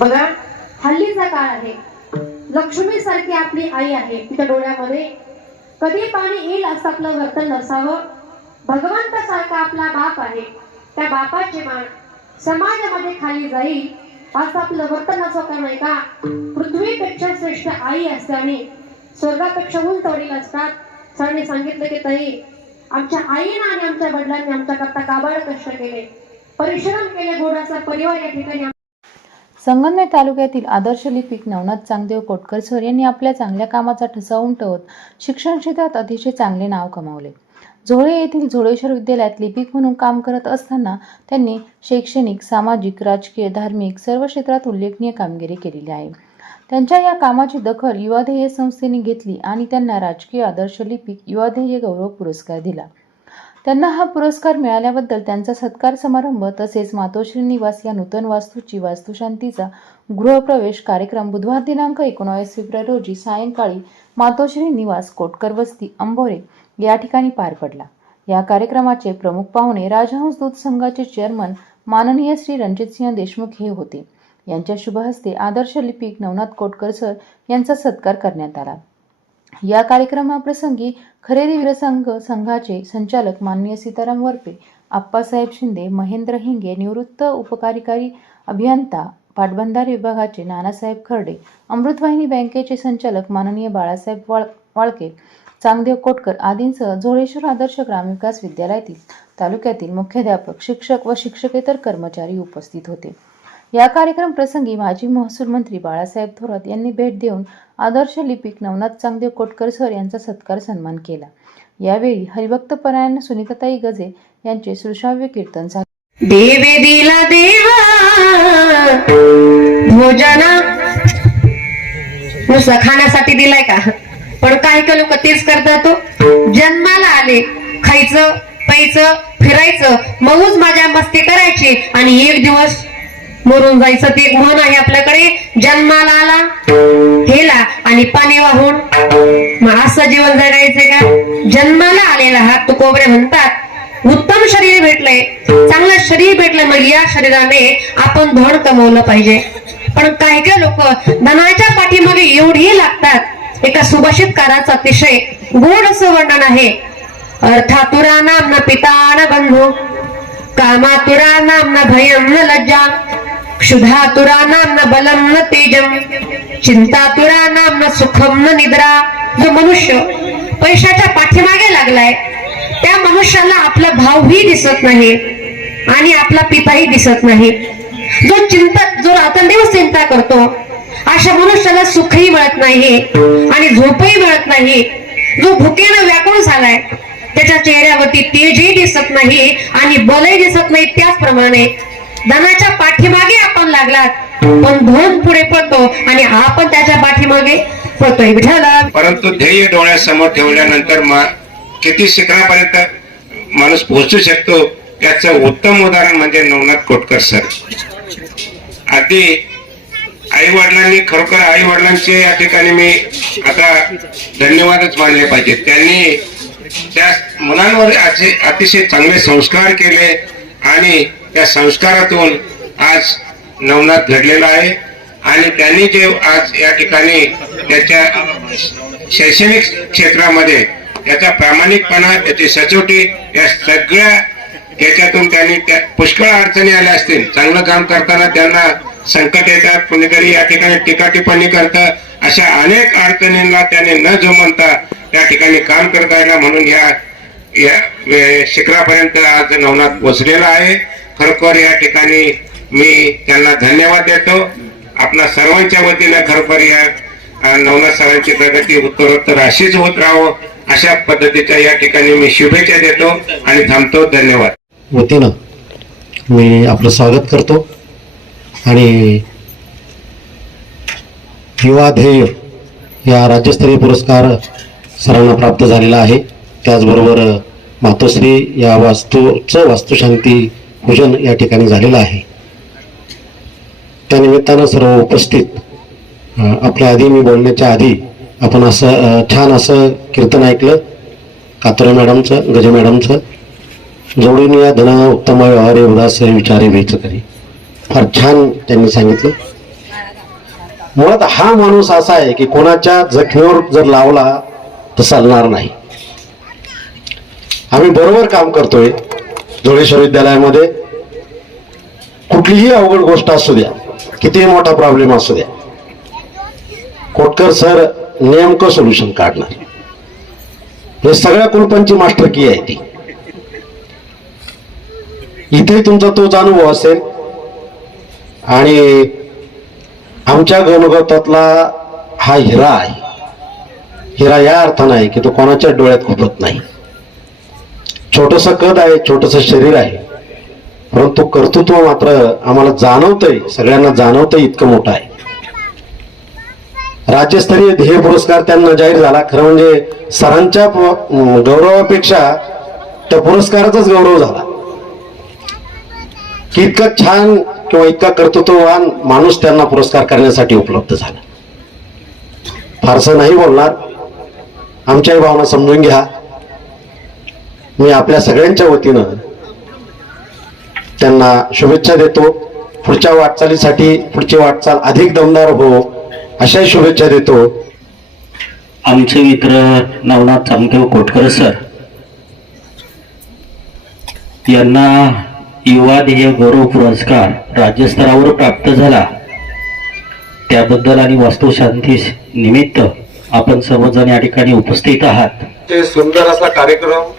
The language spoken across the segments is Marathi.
बघा. हल्लीचा काळ आहे. लक्ष्मी सारखी आपली आई आहे. तिच्या डोळ्यामध्ये कधी पाणी येईल असं आपलं वर्तन नसावं. भगवंतासारखा आपला बाप आहे. त्या बापाचे मान समाजामध्ये खाली जाईल असं आपलं वर्तन असं का नाही का? पृथ्वीपेक्षा श्रेष्ठ आई असते आणि स्वर्गापेक्षा उंच वडील असतात. सरांनी सांगितलं की ताई आमच्या आईनं आणि आमच्या वडिलांनी आमच्याकरता काबाड कष्ट केले? परिश्रम केले गोडाचा परिवार या ठिकाणी संगमनेर तालुक्यातील आदर्श लिपिक नवनाथ चांगदेव कोटकर सर यांनी आपल्या चांगल्या कामाचा ठसा उमटवत शिक्षण क्षेत्रात अतिशय चांगले नाव कमावले. झोळे येथील झोळेश्वर विद्यालयात लिपिक म्हणून काम करत असताना त्यांनी शैक्षणिक सामाजिक राजकीय धार्मिक सर्व क्षेत्रात उल्लेखनीय कामगिरी केलेली आहे. त्यांच्या या कामाची दखल युवाध्येय संस्थेने घेतली आणि त्यांना राजकीय आदर्श लिपिक युवाध्येय गौरव पुरस्कार दिला. त्यांना हा पुरस्कार मिळाल्याबद्दल त्यांचा सत्कार समारंभ तसेच मातोश्री निवास या नूतन वास्तूची वास्तुशांतीचा गृहप्रवेश कार्यक्रम बुधवार दिनांक एकोणावीस फेब्रुवारी रोजी सायंकाळी मातोश्री निवास कोटकर वस्ती अंबोरे या ठिकाणी पार पडला. या कार्यक्रमाचे प्रमुख पाहुणे राजहंस दूध संघाचे चेअरमन माननीय श्री रणजितसिंह देशमुख हे होते. यांच्या शुभहस्ते आदर्श लिपिक नवनाथ कोटकर सर यांचा सत्कार करण्यात आला. या कार्यक्रमाप्रसंगी खरेदी वीरसंघ संघाचे संचालक माननीय सीताराम वरपे आप्पासाहेब शिंदे महेंद्र हिंगे निवृत्त उपकार्यकारी अभियंता पाटबंधारे विभागाचे नानासाहेब खर्डे अमृतवाहिनी बँकेचे संचालक माननीय बाळासाहेब वाळ वाळके चांगदेव कोटकर आदींसह झोळेश्वर आदर्श ग्रामविकास विद्यालयातील तालुक्यातील मुख्याध्यापक शिक्षक व शिक्षकेतर कर्मचारी उपस्थित होते. या कार्यक्रम प्रसंगी माजी महसूल मंत्री बाळासाहेब थोरात यांनी भेट देऊन आदर्श लिपिक नवनाथ चांगदेव कोटकर सर यांचा सत्कार सन्मान केला. यावेळी हरिभक्त परायण सुनीताताई गजे यांचे सुश्राव्य कीर्तन झाले. देवे दिला देवा खाण्यासाठी दिलाय का? पण काही का लोक तेच करतात तो जन्माला आले खायचं प्यायचं फिरायचं मऊच माझ्या मस्ती करायची आणि एक दिवस मरून जायचं ते एक म्हण आहे आपल्याकडे. जन्माला आला हेला आणि पाणी वाहून. मग असं जीवन जगायचंय का? जन्माला आलेला हा तुकोबरे म्हणतात. उत्तम शरीर भेटलंय. चांगलं शरीर भेटलंय मग म्हणजे या शरीराने आपण धन कमवलं पाहिजे. पण काही काही लोक धनाच्या पाठीमागे एवढी लागतात. एका सुभाषित काराचं अतिशय गोड असं वर्णन आहे. अर्थातुरा नाम न पिता न बंधू कामातुरा नाम न भयम न लज्जा. क्षुधातुरानाम न बलम न तेजम चिंतातुरा नाम न सुखम न निद्रा। जो मनुष्य पैशाच्या पाठीमागे लागलाय त्या मनुष्याला आपला भावही दिसत नाही आणि आपला पिताही दिसत नाही। जो चिंता जो रात्रंदिवस चिंता करतो अशा मनुष्याला सुखही मिळत नाही आणि झोपही मिळत नाही। जो भुकेनं व्याकुळ झालाय त्याच्या चेहऱ्यावरती तेजही दिसत नाही आणि बलही दिसत नाही त्याचप्रमाणे धनाच्या पाठीमागे लागलात पण धन पुढे पडतो आणि आपण त्याच्या पाठीमागे पडतोय. विठाला परंतु ध्येय डोळ्यासमोर ठेवल्यानंतर किती शिखरापर्यंत माणूस पोहोचू शकतो त्याचं उत्तम उदाहरण म्हणजे नवनाथ कोटकर सर. आधी आई वडिलांनी खरोखर आई वडिलांचे या ठिकाणी मी आता धन्यवादच मानले पाहिजे. त्यांनी त्या मुलांवर अतिशय चांगले संस्कार केले आणि त्या संस्कारातून आज नवनाथ घडलेला आहे. आणि त्यांनी जे आज या ठिकाणी त्याच्या शैक्षणिक क्षेत्रामध्ये त्याचा प्रामाणिकपणा त्याची सचोटी या सगळ्या याच्यातून त्यांनी त्या पुष्कळ अडचणी आल्या असतील. चांगलं काम करताना त्यांना संकट येतात. कुणीतरी या ठिकाणी टीका टिप्पणी करतं. अशा अनेक अडचणींना त्याने न जमवता त्या ठिकाणी काम करता येईल म्हणून या या शिखरापर्यंत आज नवनाथ पोचलेला आहे. खरोखर या ठिकाणी मी त्यांना धन्यवाद देतो. आपल्या सर्वांच्या वतीने खरोखर या नवनाथ सरांची प्रगती उत्तरोत्तर अशीच होत राहो अशा पद्धतीच्या या ठिकाणी मी शुभेच्छा देतो आणि थांबतो. धन्यवाद. वतीनं मी आपलं स्वागत करतो. आणि युवा ध्येय या राज्यस्तरीय पुरस्कार सरांना प्राप्त झालेला आहे. त्याचबरोबर मातोश्री या वास्तूचं वास्तुशांती पूजन या ठिकाणी झालेलं आहे. त्यानिमित्तानं सर्व उपस्थित आपल्या आधी मी बोलण्याच्या आधी आपण असं छान असं कीर्तन ऐकलं. कातोरे मॅडमचं गजे मॅडमचं. जोडून या धना उत्तम व्यवहारे उदास विचारे वेच करी फार छान त्यांनी सांगितलं. मुळात हा माणूस असा आहे की कोणाच्या जखमीवर जर लावला तर चालणार नाही. आम्ही बरोबर काम करतोय जोगेश्वर विद्यालयामध्ये. कुठलीही अवघड गोष्ट असू द्या. कितीही मोठा प्रॉब्लेम असू द्या. कोटकर सर नेमकं सोल्युशन काढणार. हे सगळ्या कुलपांची मास्टर की आहे ती. इथे तुमचा तोच अनुभव असेल. आणि आमच्या गणगोतातला हा हिरा आहे. हिरा या अर्थानं आहे की तो कोणाच्या डोळ्यात खुपत नाही. छोटस कद आहे छोटस शरीर आहे. परंतु कर्तृत्व मात्र आम्हाला जाणवतंय सगळ्यांना जाणवतंय इतकं मोठं आहे. राज्यस्तरीय ध्येय पुरस्कार त्यांना जाहीर झाला. खरं म्हणजे सरांच्या गौरवापेक्षा त्या पुरस्काराचाच गौरव झाला. की इतका छान किंवा इतका कर्तृत्ववान माणूस त्यांना पुरस्कार करण्यासाठी उपलब्ध झाला. फारसं नाही बोलणार. आमच्याही भावना समजून घ्या. मी आपल्या सगळ्यांच्या वतीनं त्यांना शुभेच्छा देतो. पुढच्या वाटचालीसाठी पुढची वाटचाल अधिक दमदार हो अशाही शुभेच्छा देतो. आमचे मित्र नवनाथ चामदेव कोटकर सर यांना युवा ध्येय गौरव पुरस्कार राज्यस्तरावर प्राप्त झाला. त्याबद्दल आणि वास्तुशांती निमित्त आपण सर्वजण या ठिकाणी उपस्थित आहात. ते सुंदर असा कार्यक्रम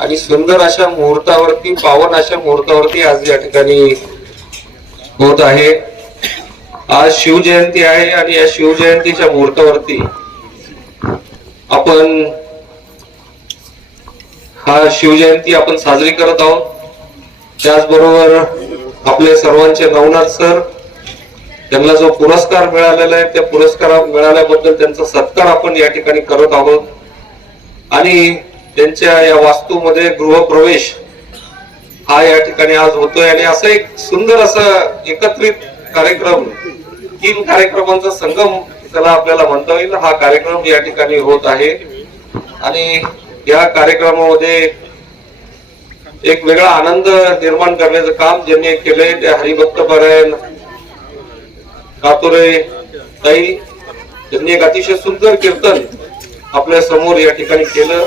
आणि सुंदर अशा मुहूर्तावरती पावन अशा मुहूर्तावरती आज या ठिकाणी होत आहे. आज शिवजयंती आहे आणि या शिवजयंतीच्या मुहूर्तावरती आपण हा शिवजयंती आपण साजरी करत आहोत. त्याचबरोबर आपले सर्वांचे नवनाथ सर त्यांना जो पुरस्कार मिळालेला आहे त्या पुरस्कार मिळाल्याबद्दल त्यांचा सत्कार आपण या ठिकाणी करत आहोत. आणि त्यांच्या या वास्तूमध्ये गृहप्रवेश हा या ठिकाणी आज होतोय आणि असं एक सुंदर असं एकत्रित कार्यक्रम तीन कार्यक्रमांचा संगम त्याला आपल्याला म्हणता येईल. हा कार्यक्रम या ठिकाणी होत आहे. आणि या कार्यक्रमामध्ये एक वेगळा आनंद निर्माण करण्याचं काम ज्यांनी केलंय ते हरिभक्त पारायण कातुरे ताई त्यांनी एक अतिशय सुंदर कीर्तन आपल्यासमोर या ठिकाणी केलं.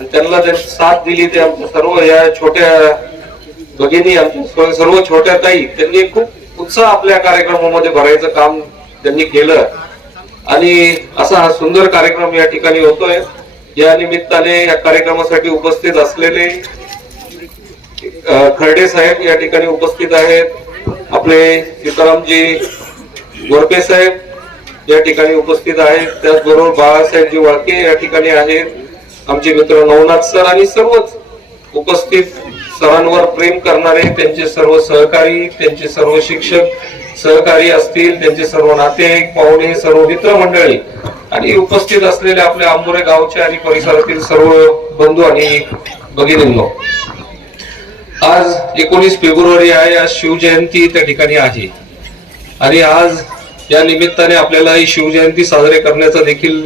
त्यांना जर साथ दिली ते आमच्या सर्व या छोट्या भगिनी आमच्या सर्व- छोट्या ताई त्यांनी खूप उत्साह आपल्या कार्यक्रमामध्ये भरायचं काम त्यांनी केलं. आणि असा हा सुंदर कार्यक्रम या ठिकाणी होतोय. या निमित्ताने या कार्यक्रमासाठी उपस्थित असलेले खर्डे साहेब या ठिकाणी उपस्थित आहेत. आपले सीतारामजी गोरपे साहेब या ठिकाणी उपस्थित आहेत. त्याचबरोबर बाळासाहेबजी वाळके या ठिकाणी आहेत. आमचे मित्र नवनाथ सर आणि सर्वच उपस्थित सरांवर प्रेम करणारे त्यांचे सर्व सहकारी त्यांचे सर्व शिक्षक सहकारी असतील त्यांचे सर्व नातेवाईक पाहुणे सर्व मित्रमंडळी आणि उपस्थित असलेले आपल्या आंबोरे गावचे आणि परिसरातील सर्व बंधू आणि भगिनींनो आज एकोणीस फेब्रुवारी आहे आज शिवजयंती त्या ठिकाणी आहे. आणि आज या निमित्ताने आपल्याला ही शिवजयंती साजरी करण्याचा देखील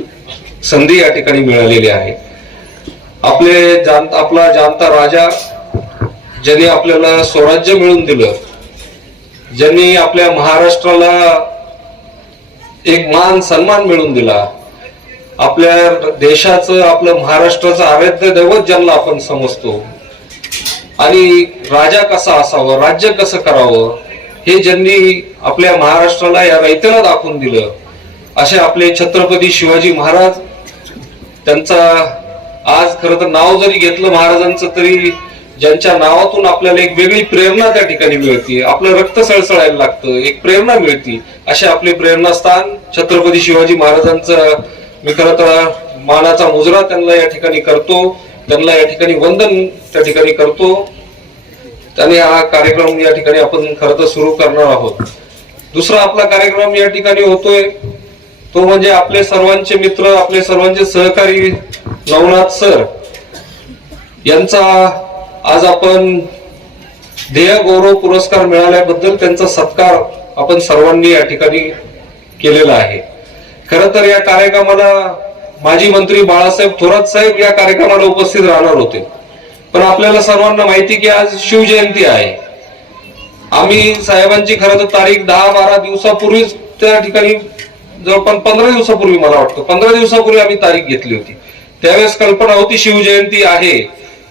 संधी या ठिकाणी मिळालेली आहे. आपले जान आपला जाणता राजा ज्यांनी आपल्याला स्वराज्य मिळवून दिलं ज्यांनी आपल्या महाराष्ट्राला एक मान सन्मान मिळवून दिला आपल्या देशाचं आपलं महाराष्ट्राचं आराध्य दैवत ज्यांना आपण समजतो आणि राजा कसा असावं राज्य कसं करावं हे ज्यांनी आपल्या महाराष्ट्राला या रयतेला दाखवून दिलं असे आपले छत्रपती शिवाजी महाराज त्यांचा आज खरं तर नाव जरी घेतलं महाराजांचं तरी ज्यांच्या नावातून आपल्याला एक वेगळी प्रेरणा त्या ठिकाणी मिळते. आपलं रक्त सळसळायला लागतं एक प्रेरणा मिळते. असे आपले प्रेरणास्थान छत्रपती शिवाजी महाराजांचं मी खरं तर मानाचा मुजरा त्यांना या ठिकाणी करतो त्यांना या ठिकाणी वंदन त्या ठिकाणी करतो. आणि हा कार्यक्रम या ठिकाणी आपण खरं तर सुरू करणार आहोत. दुसरा आपला कार्यक्रम या ठिकाणी होतोय तो म्हणजे आपले सर्वांचे मित्र आपले सर्वांचे सहकारी नवनाथ सर यांचा आज आपण ध्येय गौरव पुरस्कार मिळाल्याबद्दल त्यांचा सत्कार आपण सर्वांनी या ठिकाणी केलेला आहे. खर तर या कार्यक्रमाला माजी मंत्री बाळासाहेब थोरात साहेब या कार्यक्रमाला उपस्थित राहणार होते. पण आपल्याला सर्वांना माहिती की आज शिवजयंती आहे. आम्ही साहेबांची खरं तर तारीख दहा बारा दिवसापूर्वीच त्या ठिकाणी जवळपास पंधरा दिवसापूर्वी मला वाटतं पंधरा दिवसापूर्वी आम्ही तारीख घेतली होती. त्यावेळेस कल्पना होती शिवजयंती आहे.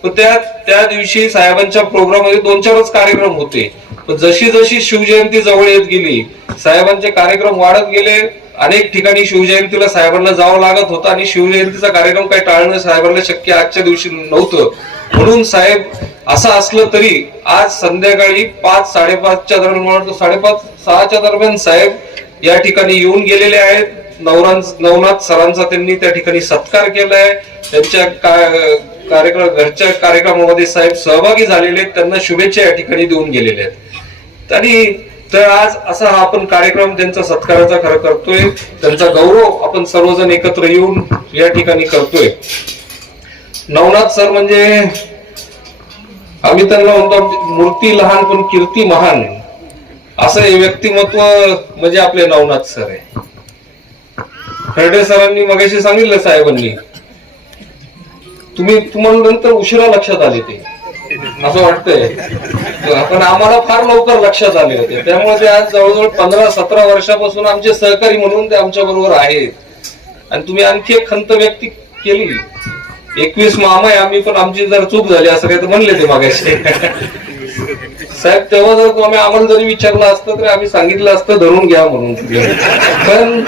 पण त्या त्या दिवशी साहेबांच्या प्रोग्राममध्ये दोन चारच कार्यक्रम होते. पण जशी जशी शिवजयंती जवळ येत गेली साहेबांचे कार्यक्रम वाढत गेले अनेक ठिकाणी शिवजयंतीला साहेबांना जावं लागत होतं आणि शिवजयंतीचा कार्यक्रम काही टाळणं साहेबांना शक्य आजच्या दिवशी नव्हतं. म्हणून साहेब असं असलं तरी आज संध्याकाळी पाच साडेपाचच्या दरम्यान मला साडेपाच सहाच्या दरम्यान साहेब या ठिकाणी येऊन गेलेले आहेत. नवनाथ सरांचा त्यांनी त्या ठिकाणी सत्कार केलाय. त्यांच्या कार्यक्रम घरच्या कार्यक्रमामध्ये साहेब सहभागी झालेले आहेत. त्यांना शुभेच्छा या ठिकाणी देऊन गेलेले आहेत. आणि तर आज असा हा आपण कार्यक्रम त्यांचा सत्काराचा खरं करतोय. त्यांचा गौरव आपण सर्वजण एकत्र येऊन या ठिकाणी करतोय. नवनाथ सर म्हणजे आम्ही त्यांना म्हणतो मूर्ती लहान पण कीर्ती महान. असं हे व्यक्तिमत्व म्हणजे आपले नवनाथ सर आहे. खर्डे सरांनी मगाशी सांगितलं साहेबांनी. तुम्ही तुम्हाला नंतर उशिरा लक्षात आले ते. असं वाटतंय. पण आम्हाला फार लवकर लक्षात आले होते. त्यामुळे ते आज जवळजवळ पंधरा सतरा वर्षापासून आमचे सहकारी म्हणून ते आमच्या बरोबर आहेत. आणि तुम्ही आणखी एक खंत व्यक्ती केली. एकवीस मामा आहे आम्ही पण आमची जर चूक झाली असं काही तर म्हणले ते मागाशी. साहेब तेव्हा जर तुम्ही आम्हाला जरी विचारलं असतं तर आम्ही सांगितलं असतं धरून घ्या म्हणून. पण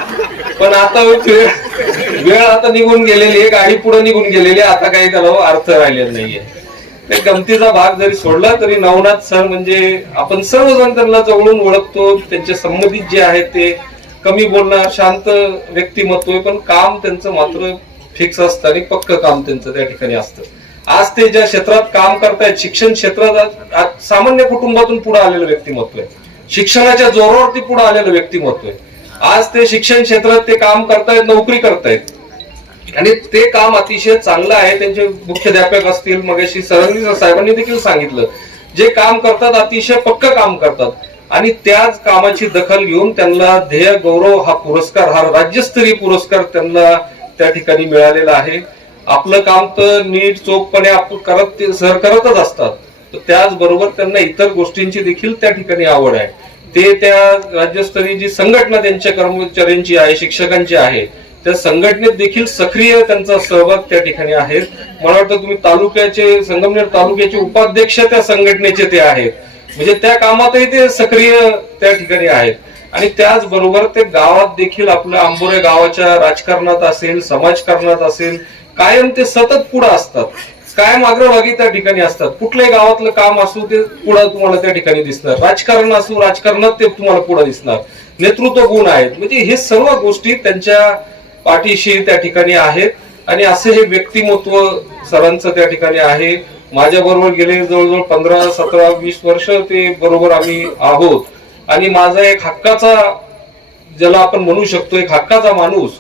पण आता वेळ आता निघून गेलेली आहे गाडी पुढे निघून गेलेली आहे आता काही त्याला अर्थ राहिलेला नाहीये. गमतीचा भाग जरी सोडला तरी नवनाथ सर म्हणजे आपण सर्वजण त्यांना जवळून ओळखतो त्यांचे संबंधित जे आहेत ते कमी बोलणार शांत व्यक्तिमत्व आहे पण काम त्यांचं मात्र फिक्स असतं आणि पक्क काम त्यांचं त्या ठिकाणी असतं. आज ते ज्या क्षेत्रात काम करतायत शिक्षण क्षेत्रात आज- सामान्य कुटुंबातून पुढे आलेलं व्यक्तिमत्व आहे. शिक्षणाच्या जोरावरती पुढे आलेलं व्यक्तिमत्व आहे. आज ते शिक्षण क्षेत्रात ते काम करतायत नोकरी करतायत. आणि ते काम अतिशय चांगलं आहे. त्यांचे मुख्याध्यापक असतील मगाशी सरंगीस साहेबांनी देखील सांगितलं. जे काम करतात अतिशय पक्क काम करतात. आणि त्याच कामाची दखल घेऊन त्यांना ध्येय गौरव हा पुरस्कार हा राज्यस्तरीय पुरस्कार त्यांना त्या ठिकाणी मिळालेला आहे. आपलं काम तर नीट चोखपणे आपण करत सर करतच असतात. त्याचबरोबर त्यांना इतर गोष्टींची देखील त्या ठिकाणी आवड आहे. ते त्या राज्यस्तरीय जी संघटना त्यांच्या कर्मचाऱ्यांची आहे शिक्षकांची आहे त्या संघटनेत देखील सक्रिय त्यांचा सहभाग त्या ठिकाणी आहेत. मला वाटतं तुम्ही तालुक्याचे संगमनेर तालुक्याचे उपाध्यक्ष त्या संघटनेचे ते आहेत. म्हणजे त्या कामातही ते सक्रिय त्या ठिकाणी आहेत. आणि त्याचबरोबर ते गावात देखील आपल्या आंबोरे गावाच्या राजकारणात असेल समाजकारणात असेल कायम ते सतत पुढे असतात. कायम अग्रभागी त्या ठिकाणी असतात. कुठल्याही गावातलं काम असू ते पुढे तुम्हाला त्या ठिकाणी दिसणार. राजकारण असू राजकारणात ते तुम्हाला पुढे दिसणार. नेतृत्व गुण आहेत. म्हणजे हे सर्व गोष्टी त्यांच्या पाठीशी त्या ठिकाणी आहेत. आणि असे हे व्यक्तिमत्व सरांचं त्या ठिकाणी आहे. माझ्या बरोबर गेले जवळजवळ पंधरा सतरा वीस वर्ष ते बरोबर आम्ही आहोत. आणि माझा एक हक्काचा ज्याला आपण म्हणू शकतो एक हक्काचा माणूस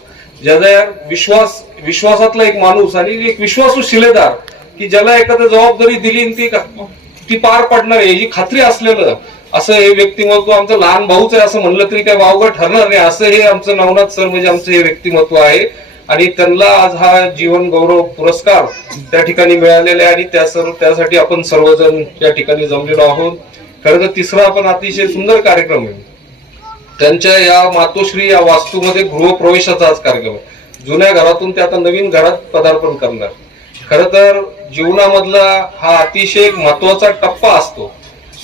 ज्याचा विश्वास विश्वासातला एक माणूस आणि एक विश्वासू शिलेदार की ज्याला एखादी जबाबदारी दिली आणि ती ती पार पडणार आहे. ही खात्री असलेलं असं हे व्यक्तिमत्व आमचं लहान भाऊच आहे असं म्हणलं तरी काही वावगं ठरणार नाही. असं हे आमचं नवनाथ सर म्हणजे आमचं हे व्यक्तिमत्व आहे. आणि त्यांना आज हा जीवन गौरव पुरस्कार त्या ठिकाणी मिळालेला आहे आणि त्या सर्व त्यासाठी आपण सर्वजण या ठिकाणी जमलेलो आहोत. खरं तर तिसरा आपण अतिशय सुंदर कार्यक्रम आहे. त्यांच्या या मातोश्री या वास्तूमध्ये गृहप्रवेशाचा आज कार्यक्रम आहे. जुन्या घरातून ते आता नवीन घरात पदार्पण करणार. खर तर जीवनामधला हा अतिशय महत्त्वाचा टप्पा असतो.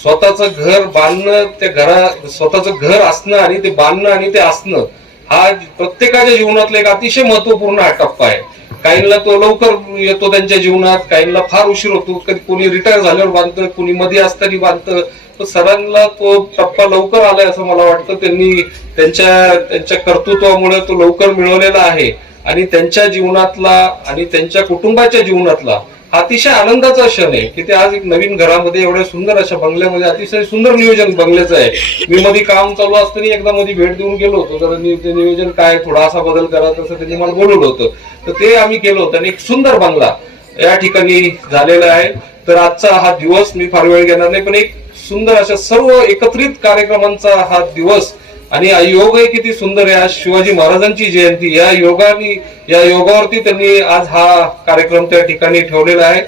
स्वतःचं घर बांधणं ते घरा स्वतःचं घर असणं आणि ते बांधणं आणि ते असणं हा प्रत्येकाच्या जीवनातला एक अतिशय महत्त्वपूर्ण हा टप्पा आहे. काहींना तो लवकर येतो त्यांच्या जीवनात काहींना फार उशीर होतो. कधी कोणी रिटायर झाल्यावर बांधतं कोणी मध्ये असताना बांधतं. तर सरांना तो टप्पा लवकर आलाय असं मला वाटतं. त्यांनी त्यांच्या त्यांच्या कर्तृत्वामुळे तो लवकर मिळवलेला आहे. आणि त्यांच्या जीवनातला आणि त्यांच्या कुटुंबाच्या जीवनातला अतिशय आनंदाचा क्षण आहे की ते आज एक नवीन घरामध्ये एवढ्या सुंदर अशा बंगल्यामध्ये अतिशय सुंदर नियोजन बंगल्याचं आहे. मी मध्ये काम चालू असताना एकदा मध्ये भेट देऊन गेलो होतो तर नियोजन काय थोडासा बदल करा तसं त्यांनी मला बोलवलं होतं. तर ते आम्ही गेलो होतं आणि एक सुंदर बंगला या ठिकाणी झालेला आहे. तर आजचा हा दिवस मी फार वेळ घेणार नाही पण एक सुंदर अशा सर्व एकत्रित कार्यक्रमांचा हा दिवस आणि योग योगही किती सुंदर आहे. आज शिवाजी महाराजांची जयंती या योगाने या योगावरती त्यांनी आज हा कार्यक्रम त्या ठिकाणी ठेवलेला आहे.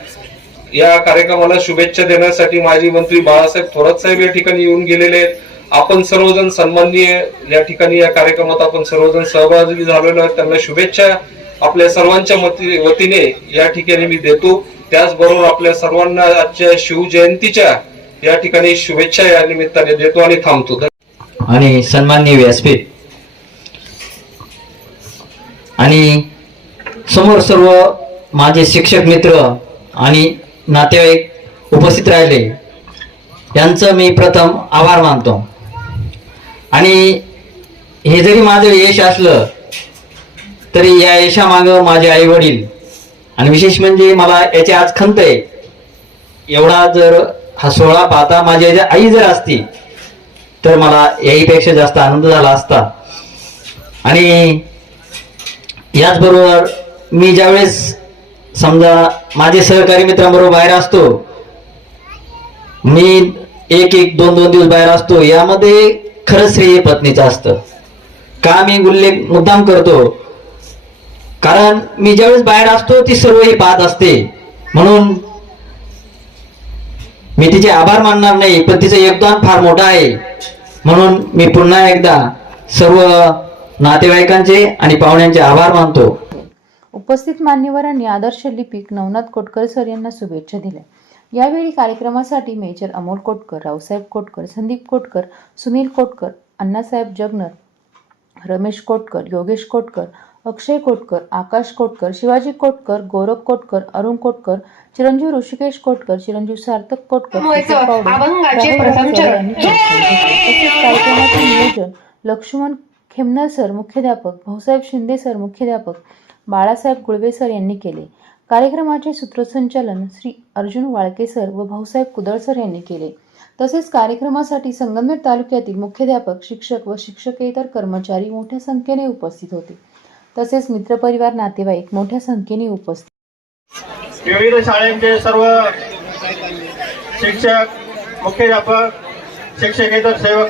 या कार्यक्रमाला शुभेच्छा देण्यासाठी माजी मंत्री बाळासाहेब थोरात साहेब या ठिकाणी येऊन गेलेले आहेत. आपण सर्वजण सन्माननीय या ठिकाणी या कार्यक्रमात आपण सर्वजण सहभागी झालेलो आहेत. त्यांना शुभेच्छा आपल्या सर्वांच्या मती- वतीने या ठिकाणी मी देतो. त्याचबरोबर आपल्या सर्वांना आजच्या शिवजयंतीच्या या ठिकाणी शुभेच्छा या निमित्ताने देतो आणि थांबतो. आणि सन्माननीय व्यासपीठ. आणि समोर सर्व माझे शिक्षक मित्र आणि नातेवाईक उपस्थित राहिले. यांचं मी प्रथम आभार मानतो. आणि हे जरी माझं यश असलं तरी या यशामागं माझे आई वडील आणि विशेष म्हणजे मला याची आज खंत आहे. एवढा जर हा सोहळा पाहता माझी आई जर असती तर मला याहीपेक्षा जास्त आनंद झाला असता. आणि याचबरोबर मी ज्यावेळेस समजा माझे सहकारी मित्रांबरोबर बाहेर असतो मी एक एक दोन दोन दिवस बाहेर असतो यामध्ये खरंच श्रेय पत्नीचं असतं. का मी उल्लेख मुद्दाम करतो? कारण मी ज्यावेळेस बाहेर असतो ती सर्व ही पाहत असते. म्हणून मी तिचे आभार मानणार नाही पण तिचं योगदान फार मोठं आहे. म्हणून मी पुन्हा एकदा सर्व नातेवाईकांचे आणि पाहुण्यांचे आभार मानतो. उपस्थित मान्यवरांनी आदर्श लिपिक नवनाथ कोटकर सर यांना शुभेच्छा दिल्या. यावेळी कार्यक्रमासाठी मेजर अमोल कोटकर रावसाहेब कोटकर संदीप कोटकर सुनील कोटकर अण्णासाहेब जगनर रमेश कोटकर योगेश कोटकर अक्षय कोटकर आकाश कोटकर शिवाजी कोटकर गौरव कोटकर अरुण कोटकर चिरंजीव ऋषिकेश कोटकर चिरंजीव सार्थक कोटकर संयोजन लक्ष्मण खेमनर सर मुख्याध्यापक. भाऊसाहेब शिंदे सर मुख्याध्यापक. बाळासाहेब गुळवे सर यांनी केले. कार्यक्रमाचे सूत्रसंचालन श्री अर्जुन वाळके सर व भाऊसाहेब कुदळ सर यांनी केले. तसेच कार्यक्रमासाठी संगमनेर तालुक्यातील मुख्याध्यापक शिक्षक व शिक्षकेतर कर्मचारी मोठ्या संख्येने उपस्थित होते. तसेच मित्रपरिवार नातेवाईक मोठ्या संख्येने उपस्थित विविध शाळेचे सर्व शिक्षक मुख्याध्यापक शिक्षकेतर सेवक